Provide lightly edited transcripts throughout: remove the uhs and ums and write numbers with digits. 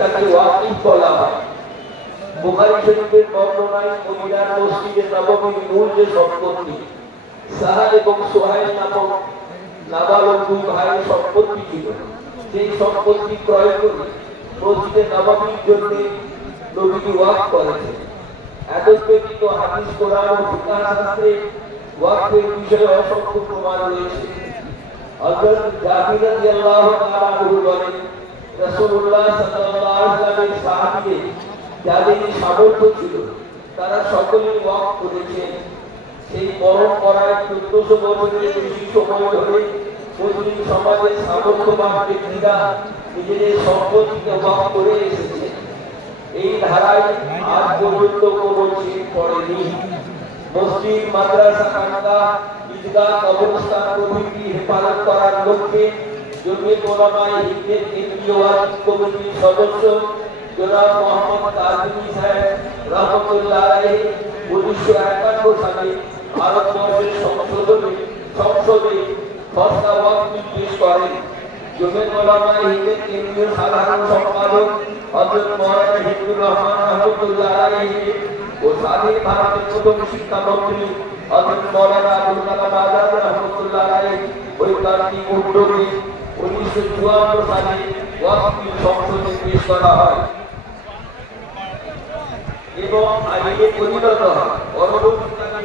তাকে ওয়াকিফ বলা হয়। বুখারী শরীফের বর্ণনায় মদিনার মসজিদে নববীর মূল যে সম্পত্তি সাহাল এবং সুহাইল নামক নাবালক দুই ভাইয়ের সম্পত্তি ছিল, সেই সম্পত্তি ক্রয় করে মসজিদে নববীর জন্য নবীজি ওয়াকফ করেছেন। এত ব্যতীত হাদিস, কোরআন ও ফিকহ শাস্ত্রে ওয়াকফের বিষয়ে অসংখ্য প্রমাণ রয়েছে। হযরত জাবির রাদিয়াল্লাহু তাআলা আনহু বলেন, রাসূলুল্লাহ সাল্লাল্লাহু আলাইহি ওয়াসাল্লামের সাহাবীদের যাদের সামর্থ্য ছিল তারা সকলেই ওয়াকফ করেছেন। সেই পরম্পরায় 1400 বছরের বেশি সময় ধরে মুসলিম সমাজের সামর্থ্যবান ব্যক্তিরা নিজেদের সম্পত্তিকে ওয়াকফ করে এসেছেন। এই ধারায় আজ পর্যন্ত কোনো ছেদ পড়েনি। মসজিদ, মাদ্রাসা, খানকা, ঈদগাহ, কবরস্থান প্রভৃতি হেফাজত করার লক্ষ্যে জমিয়ত উলামায়ে হিন্দের কেন্দ্রীয় ওয়াকফ কমিটির সদস্য জনাব মোহাম্মদ কাজী সাহেব রহমতুল্লাহ আলাইহি 1951 সালে ভারতবর্ষের সংসদে খসড়া ওয়াকফ পেশ করেন। জমিয়ত উলামায়ে হিন্দের কেন্দ্রীয় সাধারণ সম্পাদক হযরত মাওলানা হিফজুর রহমান রহমতুল্লাহ আলাইহি ও স্বাধীন ভারতের প্রথম শিক্ষামন্ত্রী হযরত মাওলানা আবুল কালাম আজাদ রহমতুল্লাহ আলাইহি ঐকান্তিক উদ্যোগে 1954 সালে ওয়াকফ বিল সংসদে পেশ করা হয় এবং আইনে পরিণত হয়। পরবর্তীকালে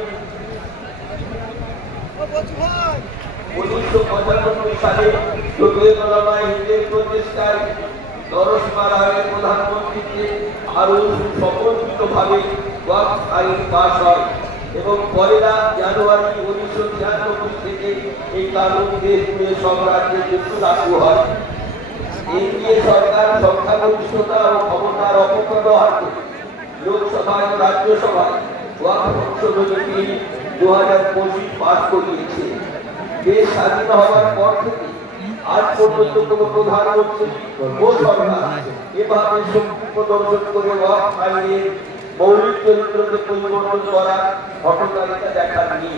1995 সালে জমিয়ত উলামায়ে হিন্দের প্রচেষ্টায় দরস মারায়ের প্রধানমন্ত্রীকে আরো সুসংগঠিতভাবে ওয়াকফ আইন পাস হয় এবং 1 জানুয়ারি 1996 থেকে এই কানুন দেশ জুড়ে সব রাজ্যে লাগু হয়। এনডিএ সরকার সংখ্যাগরিষ্ঠতা ও ক্ষমতার অপব্যবহার করে লোকসভায় ও রাজ্যসভায় ওয়াকফ সংশোধনী বিল 2025 পাস করিয়েছে। দেশ স্বাধীন হওয়ার পর থেকে আজ পর্যন্ত কোনো প্রধানমন্ত্রী ও সরকার এভাবে শক্তি প্রদর্শন করে ওয়াকফ আইনের মৌলিক চরিত্রকে পরিবর্তন করার ঘটনাটা দেখাননি।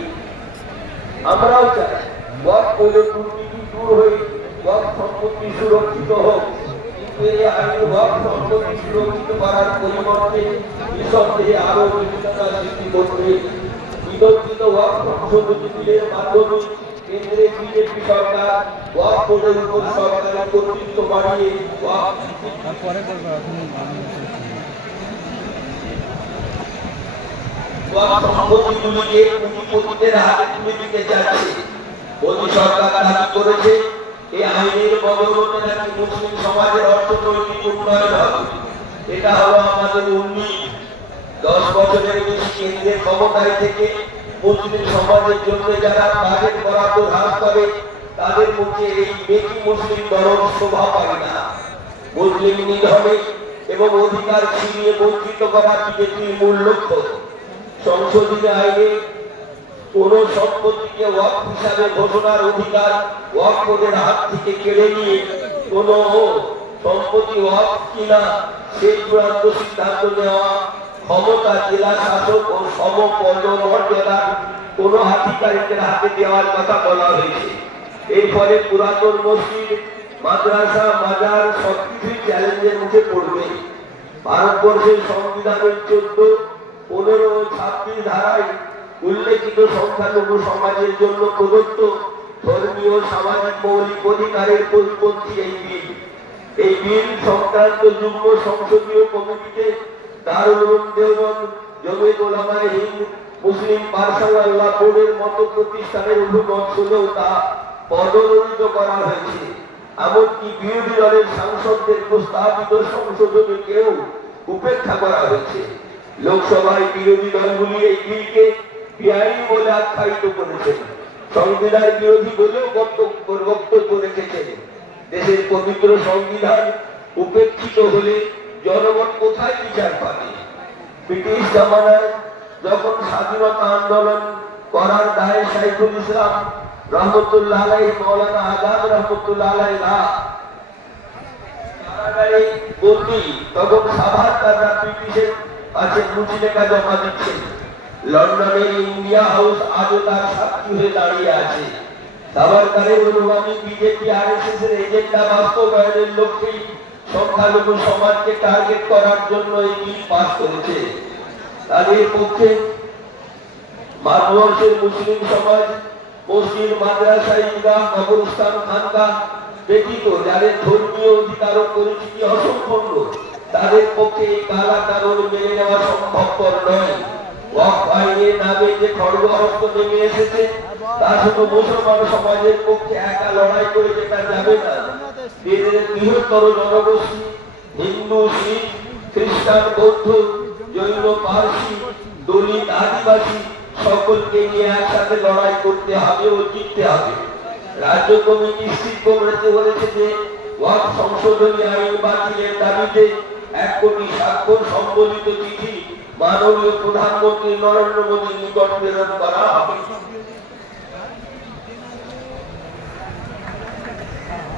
আমরাও চাই ওয়াকফ হলে দুর্নীতি দূর হয়ে ওয়াকফ সম্পত্তি সুরক্ষিত হোক, কিন্তু এই আইন ওয়াকফ সম্পত্তি সুরক্ষিত করার পরিবর্তে নিঃসন্দেহে আরো জটিলতা সৃষ্টি করবে। বিতর্কিত ওয়াকফ সংশোধনী বিলের মাধ্যমে কেন্দ্রে বিজেপি সরকার ওয়াকফ বোর্ডের উপর সরকারি কর্তৃত্ব বাড়িয়ে ওয়াকফ সম্পত্তিগুলিকে পুঁজিপতিদের হাতে তুলে দিতে যাচ্ছে। মোদী সরকার দাবি করেছে এই আইনের বদৌলতে নাকি মুসলিম সমাজের অর্থনৈতিক উন্নয়ন হবে। এটা হলো আমাদের উন্নতি। 10 বছরের বেশি কেন্দ্রের ক্ষমতায় থেকে মুসলিম সমাজের জন্য যারা বাজেট বরাদ্দ হ্রাস করে তাদের মুখে এই বেশি মুসলিম দরদ শোভা পায় না। মুসলিম নিধনে এবং অধিকার ছিনিয়ে বঞ্চিত করা বিজেপির মূল লক্ষ্য। সংশোধনী আইনে কোন সম্পত্তিকে ওয়াকফ হিসাবে ঘোষণার অধিকার ওয়াকফ বোর্ডের হাত থেকে কেড়ে নিয়ে কোন সম্পত্তি ওয়াকফ কিনা সেই চূড়ান্ত সিদ্ধান্ত নেওয়া ক্ষমতা জেলা শাসক ও সমপদমর্যাদার কোন আধিকারিকের হাতে দেওয়ার কথা বলা হয়েছে। এর ফলে পুরাতন মসজিদ, মাদ্রাসা, মাজার সবকিছুই চ্যালেঞ্জের মুখে পড়বে। ভারতবর্ষের সংবিধানের 14, 15 ও 26 ধারায় উল্লেখিত সংখ্যালঘু সমাজের জন্য প্রদত্ত ধর্মীয় সামাজিক মৌলিক অধিকারের পরিপন্থী এই বিল। এই বিল সংক্রান্ত যুগ্ম সংসদীয় কমিটিতে দারুল উলুম দেওবন্দ, জমিয়ত উলামায়ে হিন্দ, মুসলিম পারসোনাল বোর্ডের মতো প্রতিষ্ঠানের অভিমত শুনেও তা পদোন্নতি করা হয়েছে। এমনকি বিরোধী দলের সাংসদদের প্রস্তাবিত সংশোধনীকেও উপেক্ষা করা হয়েছে। লোকসভায় বিরোধী দলগুলি এই বিলকে বেআইনি বলে আখ্যায়িত করেছেন, সংবিধান বিরোধী বলেও বক্তব্য রেখেছেন। দেশের পবিত্র সংবিধান উপেক্ষিত হলে জনগণ কোথায় বিচার পাবে? ব্রিটিশ জামানায় যখন স্বাধীনতা আন্দোলন করার দায়ে সাইফুল ইসলাম রহমতুল্লাহ আলাইহি, মাওলানা আজাদ রহমতুল্লাহ আলাইহি কারাগারে বন্দী, তখন সাভারকাররা ব্রিটিশের কাছে মুচলেখা জমা দিচ্ছেন। লন্ডনের ইন্ডিয়া হাউস আজও তার সাক্ষী হয়ে দাঁড়িয়ে আছে। সাভারকারের অনুগামী বিজেপি আরএসএস এর এজেন্ডা বাস্তবায়নের লক্ষ্যে সংখ্যালঘু সমাজকে টার্গেট করার জন্য এই বিল পাস করেছে। তাদের পক্ষে ভারতবর্ষের মুসলিম সমাজ, মসজিদ, মাদ্রাসা, ঈদগাহ, কবরস্থান, খানকা ব্যতীত যাদের ধর্মীয় অধিকার ও পরিচিতি অসম্পন্ন, তাদের পক্ষে এই কালা কানুন মেনে নেওয়া সম্ভবপর নয়। ওয়াকফ আইনের নামে যে খড়গহস্ত নেমে এসেছে তা শুধু মুসলমান সমাজের পক্ষে একা লড়াই করে যেটা যাবে না। দেশের বৃহত্তর জনগোষ্ঠী হিন্দু, শিখ, খ্রিস্টান, বৌদ্ধ, জৈন, পারসি, দলিত, আদিবাসী সকলকে নিয়ে একসাথে লড়াই করতে হবে ও জিততে হবে। রাজ্য কমিটি স্থির বলেছে যে ওয়াকফ সংশোধনী আইন বাতিলের দাবিতে 1 কোটি স্বাক্ষর সম্বলিত চিঠি মাননীয় প্রধানমন্ত্রী নরেন্দ্র মোদীর নিকট প্রেরণ করা হবে।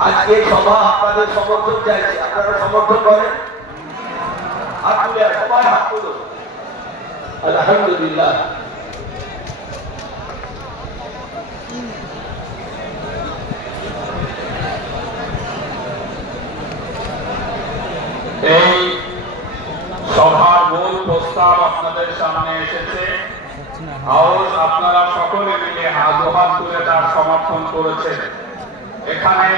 আজকে সভা আপনাদের সমর্থন চাইছে, আপনারা সমর্থন করেন? হাত তুলে সবাই হাত তুলো। আলহামদুলিল্লাহ। এই সভার মূল প্রস্তাব আপনাদের সামনে এসেছে। হাউস আপনারা সকলে মিলে হাত তুলে তার সমর্থন করেছেন। এখানে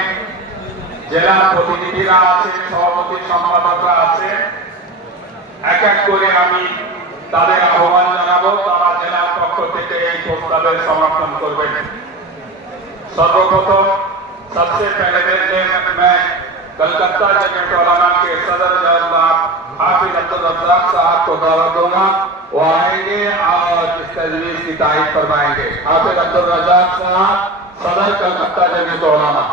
জেলার প্রতিনিধিরা আছেন, সভাপতি সম্পাদকরা আছেন। এক এক করে আমি তাদের আহ্বান জানাবো, তারা জেলার পক্ষ থেকে এই প্রস্তাবের সমর্থন করবেন। सर्वप्रथम सबसे पहले मैं कलकत्ता जमीयत उलमा के सदर जनाब हाफिज अब्दुल रज़्ज़ाक साहब को दावत दूंगा। वो आएंगे और इस तजवीज़ की तारीफ फरमाएंगे। हाफिज अब्दुल रज़्ज़ाक साहब, सदर कलकत्ता जमीयत उलमा।